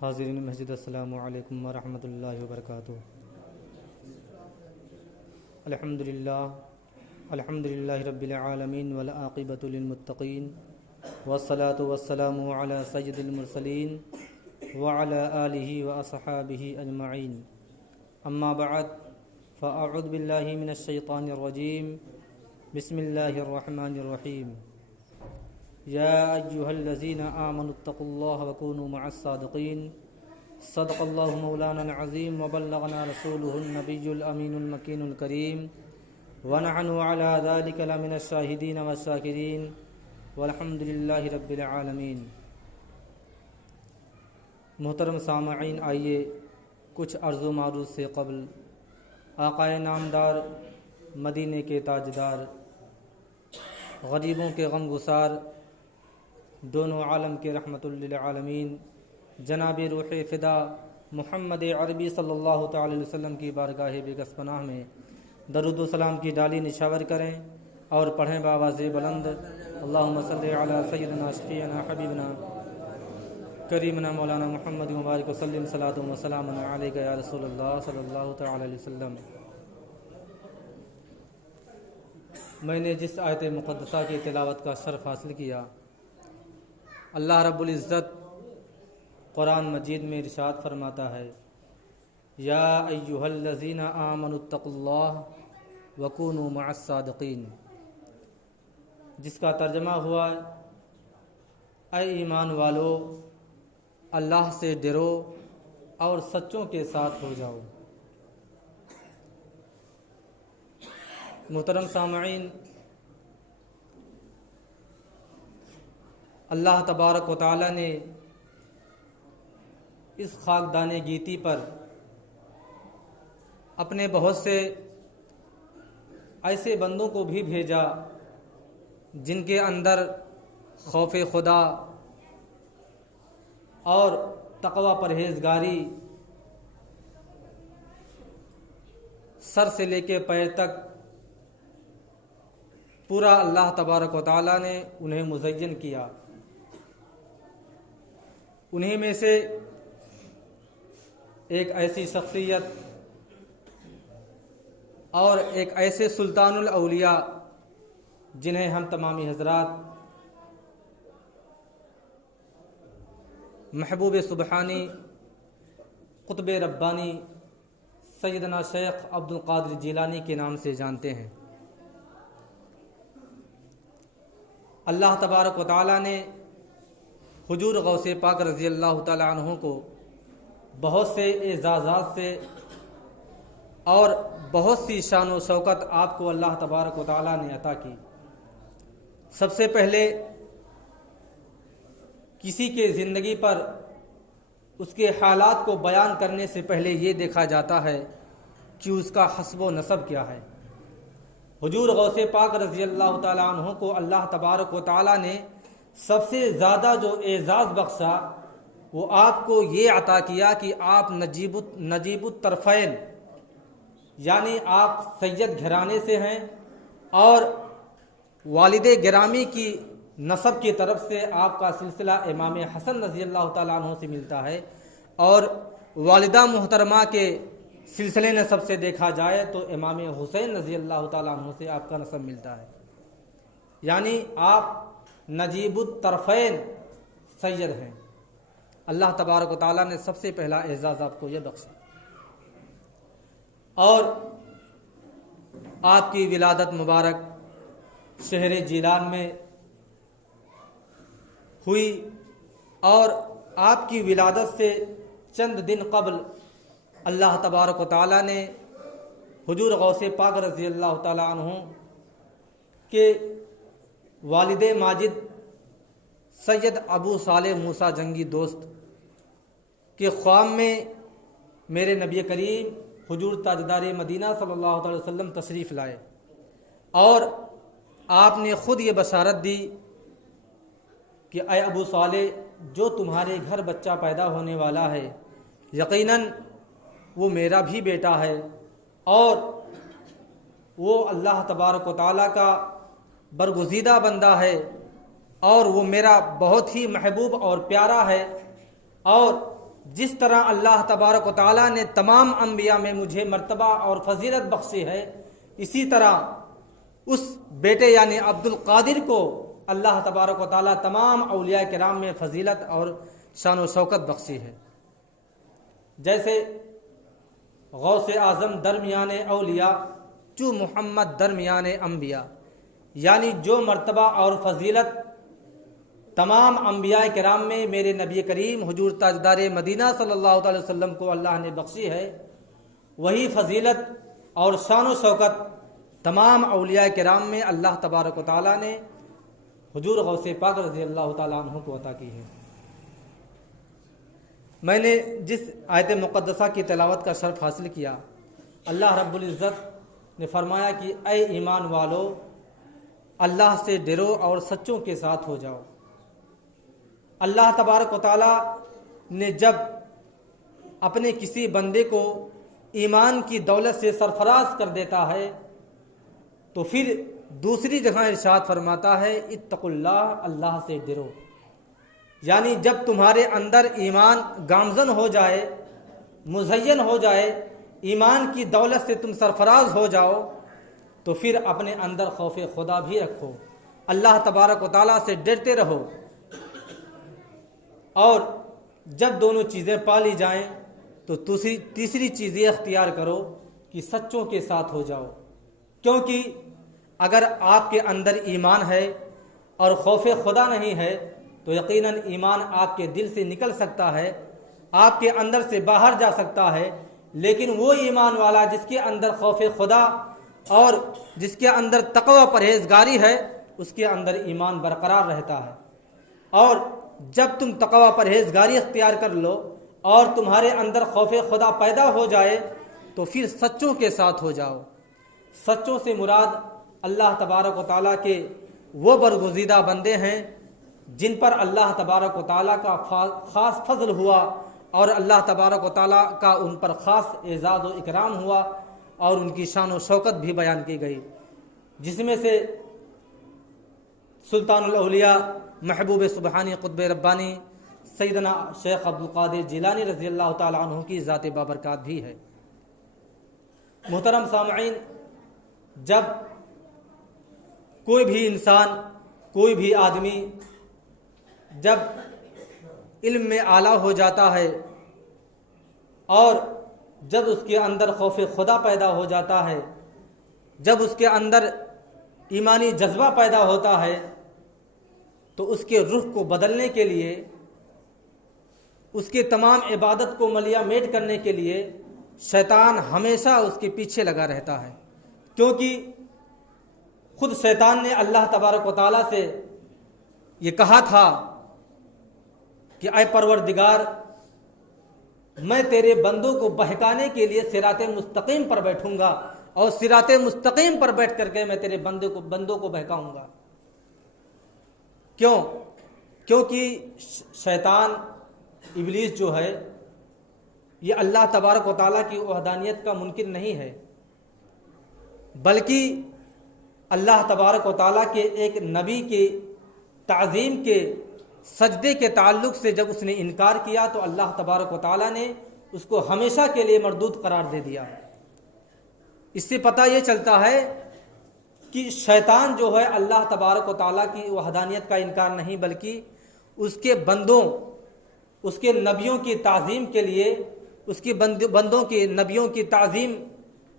حاضرین مسجد، السلام علیکم ورحمۃ اللہ وبرکاتہ۔ الحمدللہ رب العالمین والعاقبۃ للمتقین والصلاة والسلام علی سید المرسلین وعلی آلہ واصحابہ اجمعین، اما بعد فاعوذ باللہ من الشیطان الرجیم، بسم اللہ الرحمن الرحیم۔ یا ایہا الذین آمنوا اتقوا اللہ وکونوا مع الصادقین، صدق اللہ مولانا العظیم وبلغنا رسولہ النبی الامین المکین الکریم، ونحن علی ذلک لمن الشاہدین والشاکرین، والحمد للہ رب العالمین۔ محترم سامعین، آئیے کچھ عرض و معروض سے قبل آقائے نامدار، مدینے کے تاجدار، غریبوں کے غم گسار، دونوں عالم کے رحمت للعالمین، جناب روح فدا محمد عربی صلی اللہ تعالی علیہ وسلم کی بارگاہ بےکس پناہ میں درود و سلام کی ڈالی نشاور کریں اور پڑھیں بآواز بلند، اللہم صلی علی سیدنا شفیعنا حبیبنا کریمنا مولانا محمد مبارک وسلم، صلاۃ و سلام علیک یا رسول اللہ صلی اللہ تعالی علیہ وسلم۔ میں نے جس آیت مقدسہ کی تلاوت کا شرف حاصل کیا، اللہ رب العزت قرآن مجید میں ارشاد فرماتا ہے، یا ایہا الذین آمنوا اتقوا اللہ وکونوا مع الصادقین، جس کا ترجمہ ہوا اے ایمان والو، اللہ سے ڈرو اور سچوں کے ساتھ ہو جاؤ۔ محترم سامعین، اللہ تبارک و تعالی نے اس خاکدان گیتی پر اپنے بہت سے ایسے بندوں کو بھی بھیجا جن کے اندر خوف خدا اور تقوی پرہیزگاری سر سے لے کے پیر تک پورا اللہ تبارک و تعالی نے انہیں مزین کیا۔ انہیں میں سے ایک ایسی شخصیت اور ایک ایسے سلطان الاولیاء جنہیں ہم تمامی حضرات محبوب سبحانی، قطب ربانی سیدنا شیخ عبد القادر جیلانی کے نام سے جانتے ہیں۔ اللہ تبارک و تعالی نے حضور غوث پاک رضی اللہ تعالی عنہ کو بہت سے اعزازات سے اور بہت سی شان و شوکت آپ کو اللہ تبارک و تعالی نے عطا کی۔ سب سے پہلے کسی کے زندگی پر اس کے حالات کو بیان کرنے سے پہلے یہ دیکھا جاتا ہے کہ اس کا حسب و نسب کیا ہے۔ حضور غوث پاک رضی اللہ تعالی عنہ کو اللہ تبارک و تعالی نے سب سے زیادہ جو اعزاز بخشا وہ آپ کو یہ عطا کیا کہ آپ نجیب الطرفین، یعنی آپ سید گھرانے سے ہیں اور والد گرامی کی نسب کی طرف سے آپ کا سلسلہ امام حسن رضی اللہ تعالیٰ عنہ سے ملتا ہے، اور والدہ محترمہ کے سلسلے نسب سے دیکھا جائے تو امام حسین رضی اللہ تعالیٰ عنہ سے آپ کا نسب ملتا ہے، یعنی آپ نجیب الطرفین سید ہیں۔ اللہ تبارک و تعالیٰ نے سب سے پہلا اعزاز آپ کو یہ بخشا، اور آپ کی ولادت مبارک شہر جیلان میں ہوئی، اور آپ کی ولادت سے چند دن قبل اللہ تبارک و تعالیٰ نے حضور غوث پاک رضی اللہ تعالیٰ عنہ کے والد ماجد سید ابو صالح موسیٰ جنگی دوست کے خواب میں میرے نبی کریم حضور تاجدار مدینہ صلی اللہ علیہ وسلم تشریف لائے، اور آپ نے خود یہ بشارت دی کہ اے ابو صالح، جو تمہارے گھر بچہ پیدا ہونے والا ہے یقیناً وہ میرا بھی بیٹا ہے، اور وہ اللہ تبارک و تعالیٰ کا برگزیدہ بندہ ہے، اور وہ میرا بہت ہی محبوب اور پیارا ہے، اور جس طرح اللہ تبارک و تعالیٰ نے تمام انبیاء میں مجھے مرتبہ اور فضیلت بخشی ہے، اسی طرح اس بیٹے یعنی عبد القادر کو اللہ تبارک و تعالیٰ تمام اولیاء کرام میں فضیلت اور شان و شوکت بخشی ہے۔ جیسے غوث اعظم درمیان اولیاء چو محمد درمیان انبیاء، یعنی جو مرتبہ اور فضیلت تمام انبیاء کرام میں میرے نبی کریم حضور تاجدار مدینہ صلی اللہ علیہ وسلم کو اللہ نے بخشی ہے، وہی فضیلت اور شان و شوکت تمام اولیاء کرام میں اللہ تبارک و تعالیٰ نے حضور غوث پاک رضی اللہ تعالیٰ عنہ کو عطا کی ہے۔ میں نے جس آیت مقدسہ کی تلاوت کا شرف حاصل کیا، اللہ رب العزت نے فرمایا کہ اے ایمان والو، اللہ سے ڈرو اور سچوں کے ساتھ ہو جاؤ۔ اللہ تبارک و تعالیٰ نے جب اپنے کسی بندے کو ایمان کی دولت سے سرفراز کر دیتا ہے تو پھر دوسری جگہ ارشاد فرماتا ہے اتقوا اللہ، اللہ سے ڈرو۔ یعنی جب تمہارے اندر ایمان گامزن ہو جائے، مزین ہو جائے، ایمان کی دولت سے تم سرفراز ہو جاؤ، تو پھر اپنے اندر خوف خدا بھی رکھو، اللہ تبارک و تعالیٰ سے ڈرتے رہو۔ اور جب دونوں چیزیں پا لی جائیں تو تیسری چیز یہ اختیار کرو کہ سچوں کے ساتھ ہو جاؤ، کیونکہ اگر آپ کے اندر ایمان ہے اور خوف خدا نہیں ہے تو یقیناً ایمان آپ کے دل سے نکل سکتا ہے، آپ کے اندر سے باہر جا سکتا ہے، لیکن وہ ایمان والا جس کے اندر خوف خدا اور جس کے اندر تقوی پرہیزگاری ہے، اس کے اندر ایمان برقرار رہتا ہے۔ اور جب تم تقوی پرہیزگاری اختیار کر لو اور تمہارے اندر خوف خدا پیدا ہو جائے تو پھر سچوں کے ساتھ ہو جاؤ۔ سچوں سے مراد اللہ تبارک و تعالیٰ کے وہ برگزیدہ بندے ہیں جن پر اللہ تبارک و تعالیٰ کا خاص فضل ہوا اور اللہ تبارک و تعالیٰ کا ان پر خاص اعزاز و اکرام ہوا اور ان کی شان و شوکت بھی بیان کی گئی، جس میں سے سلطان الاولیاء محبوب سبحانی قطب ربانی سیدنا شیخ عبد القادر جیلانی رضی اللہ تعالیٰ عنہ کی ذات بابرکات بھی ہے۔ محترم سامعین، جب کوئی بھی انسان، کوئی بھی آدمی جب علم میں اعلیٰ ہو جاتا ہے اور جب اس کے اندر خوف خدا پیدا ہو جاتا ہے، جب اس کے اندر ایمانی جذبہ پیدا ہوتا ہے تو اس کے روح کو بدلنے کے لیے، اس کے تمام عبادت کو ملیا میٹ کرنے کے لیے شیطان ہمیشہ اس کے پیچھے لگا رہتا ہے، کیونکہ خود شیطان نے اللہ تبارک و تعالیٰ سے یہ کہا تھا کہ اے پروردگار، میں تیرے بندوں کو بہکانے کے لیے صراط مستقیم پر بیٹھوں گا اور صراط مستقیم پر بیٹھ کر کے میں تیرے بندوں کو بہکاؤں گا۔ کیوں؟ کیونکہ شیطان ابلیس جو ہے یہ اللہ تبارک و تعالیٰ کی وحدانیت کا منکر نہیں ہے، بلکہ اللہ تبارک و تعالیٰ کے ایک نبی کے تعظیم کے سجدے کے تعلق سے جب اس نے انکار کیا تو اللہ تبارک و تعالیٰ نے اس کو ہمیشہ کے لیے مردود قرار دے دیا۔ اس سے پتہ یہ چلتا ہے کہ شیطان جو ہے اللہ تبارک و تعالیٰ کی وحدانیت کا انکار نہیں، بلکہ اس کے بندوں، اس کے نبیوں کی تعظیم کے لیے، اس کے بندوں کے نبیوں کی تعظیم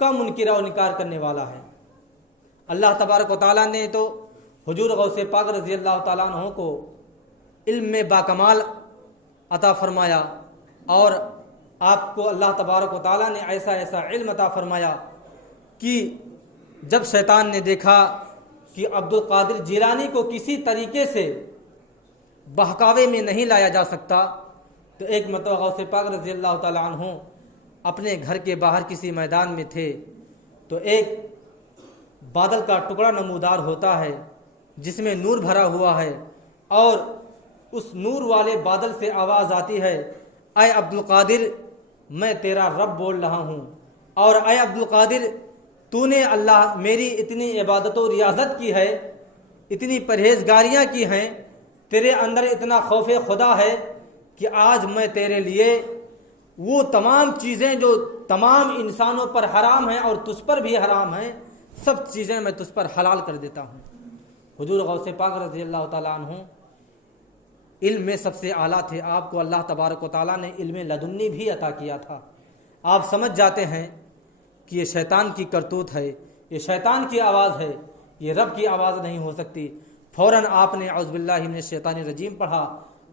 کا منکر و انکار کرنے والا ہے۔ اللہ تبارک و تعالیٰ نے تو حضور غوث پاک رضی اللہ تعالیٰ عنہ کو علم میں باکمال عطا فرمایا، اور آپ کو اللہ تبارک و تعالیٰ نے ایسا علم عطا فرمایا کہ جب شیطان نے دیکھا کہ عبد القادر جیلانی کو کسی طریقے سے بہکاوے میں نہیں لایا جا سکتا، تو ایک مرتبہ غوث پاک رضی اللہ تعالیٰ عنہ اپنے گھر کے باہر کسی میدان میں تھے تو ایک بادل کا ٹکڑا نمودار ہوتا ہے جس میں نور بھرا ہوا ہے، اور اس نور والے بادل سے آواز آتی ہے، اے عبد القادر، میں تیرا رب بول رہا ہوں، اور اے عبد القادر، تو نے اللہ میری اتنی عبادت و ریاضت کی ہے، اتنی پرہیزگاریاں کی ہیں، تیرے اندر اتنا خوف خدا ہے کہ آج میں تیرے لیے وہ تمام چیزیں جو تمام انسانوں پر حرام ہیں اور تجھ پر بھی حرام ہیں، سب چیزیں میں تجھ پر حلال کر دیتا ہوں۔ حضور غوث پاک رضی اللہ تعالیٰ عنہ علم میں سب سے اعلیٰ تھے، آپ کو اللہ تبارک و تعالیٰ نے علم لدنی بھی عطا کیا تھا۔ آپ سمجھ جاتے ہیں کہ یہ شیطان کی کرتوت ہے، یہ شیطان کی آواز ہے، یہ رب کی آواز نہیں ہو سکتی۔ فوراً آپ نے اعوذ باللہ من الشیطان الرجیم پڑھا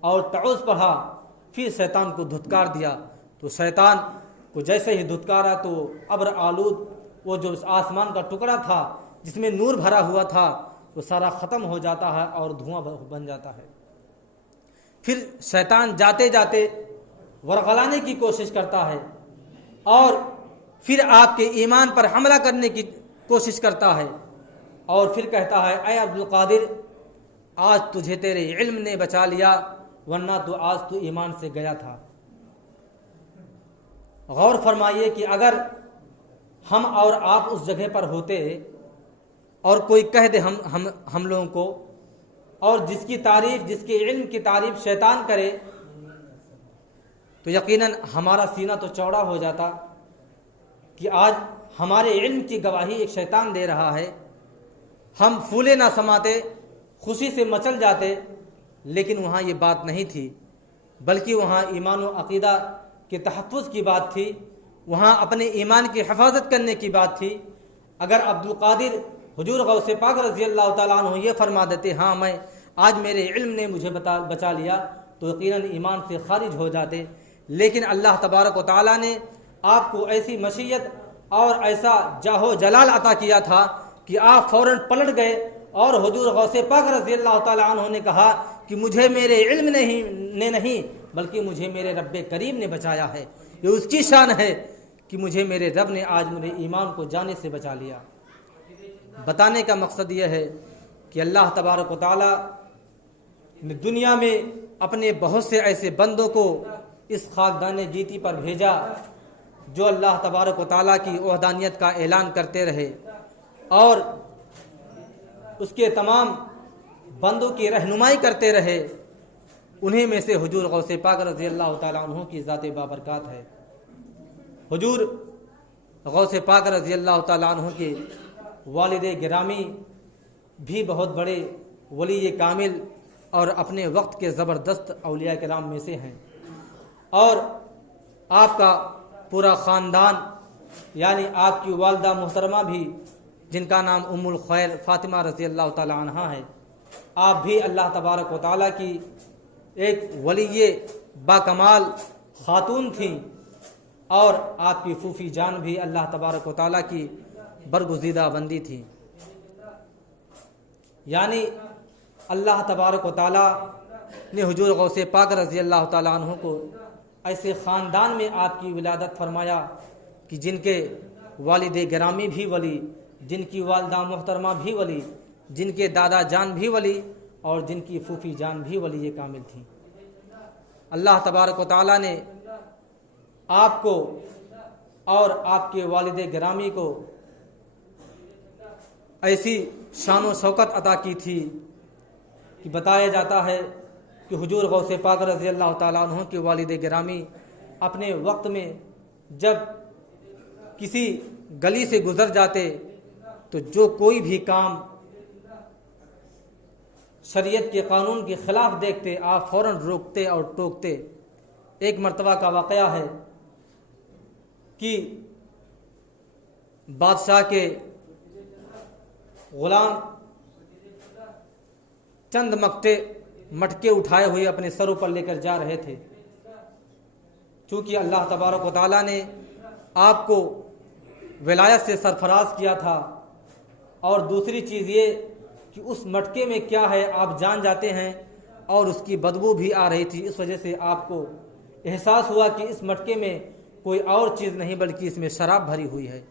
اور تعوذ پڑھا، پھر شیطان کو دھتکار دیا۔ تو شیطان کو جیسے ہی دھتکارا تو ابر آلود، وہ جو آسمان کا ٹکڑا تھا جس میں نور بھرا ہوا تھا، وہ سارا ختم ہو جاتا ہے اور دھواں بن جاتا ہے۔ پھر شیطان جاتے جاتے ورغلانے کی کوشش کرتا ہے اور پھر آپ کے ایمان پر حملہ کرنے کی کوشش کرتا ہے اور پھر کہتا ہے اے عبدالقادر، آج تجھے تیرے علم نے بچا لیا، ورنہ تو آج تو ایمان سے گیا تھا۔ غور فرمائیے کہ اگر ہم اور آپ اس جگہ پر ہوتے اور کوئی کہہ دے ہم لوگوں کو، اور جس کی تعریف، جس کے علم کی تعریف شیطان کرے، تو یقیناً ہمارا سینہ تو چوڑا ہو جاتا کہ آج ہمارے علم کی گواہی ایک شیطان دے رہا ہے۔ ہم پھولے نہ سماتے، خوشی سے مچل جاتے، لیکن وہاں یہ بات نہیں تھی، بلکہ وہاں ایمان و عقیدہ کے تحفظ کی بات تھی، وہاں اپنے ایمان کی حفاظت کرنے کی بات تھی۔ اگر عبدالقادر حضور غوث پاک رضی اللہ تعالیٰ عنہ یہ فرما دیتے ہاں میں آج میرے علم نے مجھے بچا لیا، تو یقیناً ایمان سے خارج ہو جاتے۔ لیکن اللہ تبارک و تعالیٰ نے آپ کو ایسی مشیت اور ایسا جاہ و جلال عطا کیا تھا کہ آپ فوراً پلٹ گئے اور حضور غوث پاک رضی اللہ تعالیٰ عنہ نے کہا کہ مجھے میرے علم نے نہیں بلکہ مجھے میرے رب کریم نے بچایا ہے۔ یہ اس کی شان ہے کہ مجھے میرے رب نے آج میرے ایمان کو جانے سے بچا لیا۔ بتانے کا مقصد یہ ہے کہ اللہ تبارک و تعالیٰ نے دنیا میں اپنے بہت سے ایسے بندوں کو اس خاکدان گیتی پر بھیجا جو اللہ تبارک و تعالیٰ کی وحدانیت کا اعلان کرتے رہے اور اس کے تمام بندوں کی رہنمائی کرتے رہے۔ انہیں میں سے حضور غوث پاک رضی اللہ تعالیٰ عنہ کی ذات بابرکات ہے۔ حضور غوث پاک رضی اللہ تعالیٰ عنہ کے والد گرامی بھی بہت بڑے ولی کامل اور اپنے وقت کے زبردست اولیاء کرام میں سے ہیں، اور آپ کا پورا خاندان یعنی آپ کی والدہ محترمہ بھی، جن کا نام ام الخیر فاطمہ رضی اللہ تعالی عنہا ہے، آپ بھی اللہ تبارک و تعالیٰ کی ایک ولی با کمال خاتون تھیں، اور آپ کی پھوپھی جان بھی اللہ تبارک و تعالیٰ کی برگزیدہ بندی تھی۔ یعنی اللہ تبارک و تعالیٰ نے حضور غوث پاک رضی اللہ تعالیٰ عنہ کو ایسے خاندان میں آپ کی ولادت فرمایا کہ جن کے والد گرامی بھی ولی، جن کی والدہ محترمہ بھی ولی، جن کے دادا جان بھی ولی، اور جن کی پھوپھی جان بھی ولی یہ کامل تھیں۔ اللہ تبارک و تعالیٰ نے آپ کو اور آپ کے والد گرامی کو ایسی شان و شوکت عطا کی تھی کہ بتایا جاتا ہے کہ حضور غوث پاک رضی اللہ تعالیٰ عنہ کے والد گرامی اپنے وقت میں جب کسی گلی سے گزر جاتے تو جو کوئی بھی کام شریعت کے قانون کے خلاف دیکھتے آپ فوراً روکتے اور ٹوکتے۔ ایک مرتبہ کا واقعہ ہے کہ بادشاہ کے غلام چند مٹکے اٹھائے ہوئے اپنے سروں پر لے کر جا رہے تھے۔ چونکہ اللہ تبارک و تعالیٰ نے آپ کو ولایت سے سرفراز کیا تھا، اور دوسری چیز یہ کہ اس مٹکے میں کیا ہے آپ جان جاتے ہیں، اور اس کی بدبو بھی آ رہی تھی، اس وجہ سے آپ کو احساس ہوا کہ اس مٹکے میں کوئی اور چیز نہیں بلکہ اس میں شراب بھری ہوئی ہے۔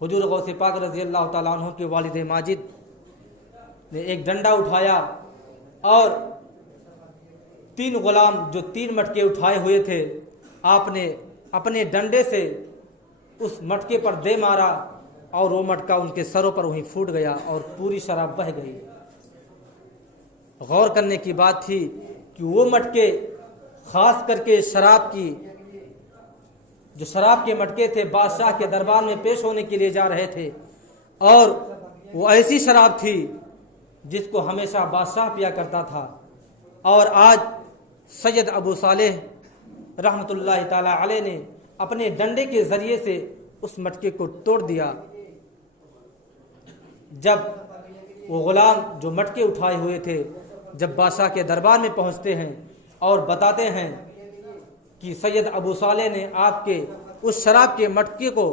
حضور غوث پاک رضی اللہ تعالیٰ عنہ کے والد ماجد نے ایک ڈنڈا اٹھایا اور 3 غلام جو 3 مٹکے اٹھائے ہوئے تھے، آپ نے اپنے ڈنڈے سے اس مٹکے پر دے مارا اور وہ مٹکا ان کے سروں پر وہیں پھوٹ گیا اور پوری شراب بہہ گئی۔ غور کرنے کی بات تھی کہ وہ مٹکے خاص کر کے شراب کے مٹکے تھے بادشاہ کے دربار میں پیش ہونے کے لیے جا رہے تھے، اور وہ ایسی شراب تھی جس کو ہمیشہ بادشاہ پیا کرتا تھا۔ اور آج سید ابو صالح رحمۃ اللہ تعالی علیہ نے اپنے ڈنڈے کے ذریعے سے اس مٹکے کو توڑ دیا۔ جب وہ غلام جو مٹکے اٹھائے ہوئے تھے جب بادشاہ کے دربار میں پہنچتے ہیں اور بتاتے ہیں کہ سید ابو صالح نے آپ کے اس شراب کے مٹکے کو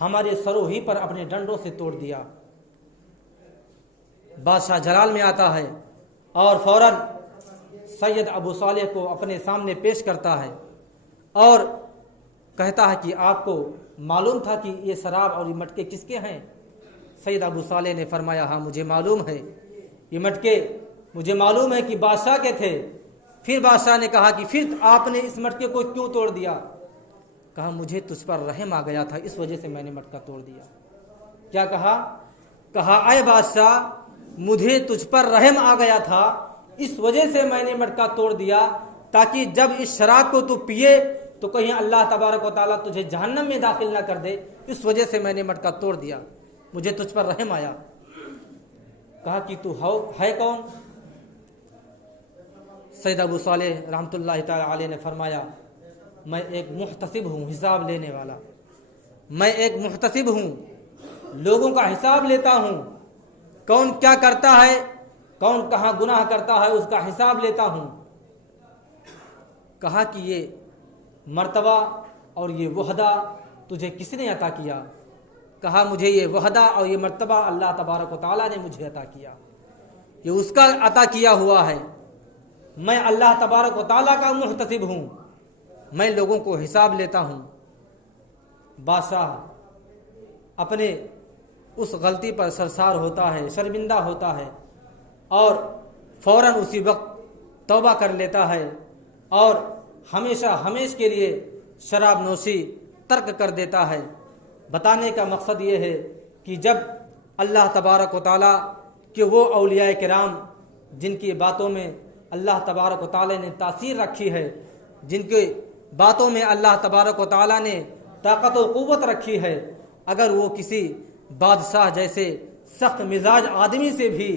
ہمارے سروں ہی پر اپنے ڈنڈوں سے توڑ دیا، بادشاہ جلال میں آتا ہے اور فوراً سید ابو صالح کو اپنے سامنے پیش کرتا ہے اور کہتا ہے کہ آپ کو معلوم تھا کہ یہ شراب اور یہ مٹکے کس کے ہیں؟ سید ابو صالح نے فرمایا ہاں مجھے معلوم ہے، یہ مٹکے مجھے معلوم ہے کہ بادشاہ کے تھے۔ پھر بادشاہ نے کہا کہ پھر آپ نے اس مٹکے کو کیوں توڑ دیا؟ کہا مجھے تجھ پر رحم آ گیا تھا، اس وجہ سے میں نے مٹکا توڑ دیا۔ کیا کہا اے بادشاہ مجھے تجھ پر رحم آ گیا تھا، اس وجہ سے میں نے مٹکا توڑ دیا تاکہ جب اس شراب کو تو پیے تو کہیں اللہ تبارک و تعالیٰ تجھے جہنم میں داخل نہ کر دے، اس وجہ سے میں نے مٹکا توڑ دیا، مجھے تجھ پر رحم آیا۔ کہا کہ تو ہے کون؟ سید ابو صالح رحمۃ اللہ تعالی علیہ نے فرمایا میں ایک محتسب ہوں، حساب لینے والا، میں ایک محتسب ہوں، لوگوں کا حساب لیتا ہوں، کون کیا کرتا ہے، کون کہاں گناہ کرتا ہے اس کا حساب لیتا ہوں۔ کہا کہ یہ مرتبہ اور یہ وحدہ تجھے کس نے عطا کیا؟ کہا مجھے یہ وحدہ اور یہ مرتبہ اللہ تبارک و تعالیٰ نے مجھے عطا کیا، یہ اس کا عطا کیا ہوا ہے، میں اللہ تبارک و تعالیٰ کا محتسب ہوں، میں لوگوں کو حساب لیتا ہوں۔ بادشاہ اپنے اس غلطی پر سرشار ہوتا ہے، شرمندہ ہوتا ہے اور فوراً اسی وقت توبہ کر لیتا ہے اور ہمیشہ کے لیے شراب نوشی ترک کر دیتا ہے۔ بتانے کا مقصد یہ ہے کہ جب اللہ تبارک و تعالیٰ کہ وہ اولیاء کرام جن کی باتوں میں اللہ تبارک و تعالیٰ نے تاثیر رکھی ہے، جن کی باتوں میں اللہ تبارک و تعالیٰ نے طاقت و قوت رکھی ہے، اگر وہ کسی بادشاہ جیسے سخت مزاج آدمی سے بھی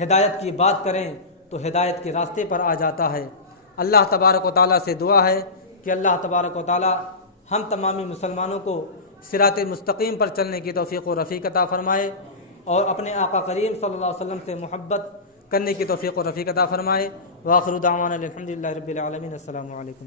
ہدایت کی بات کریں تو ہدایت کے راستے پر آ جاتا ہے۔ اللہ تبارک و تعالیٰ سے دعا ہے کہ اللہ تبارک و تعالیٰ ہم تمامی مسلمانوں کو صراط مستقیم پر چلنے کی توفیق و رفیق عطا فرمائے اور اپنے آقا کریم صلی اللہ علیہ وسلم سے محبت کرنے کی توفیق و رفیق عطا فرمائے۔ وآخر دعوانا الحمدللہ رب العالمین۔ السلام علیکم۔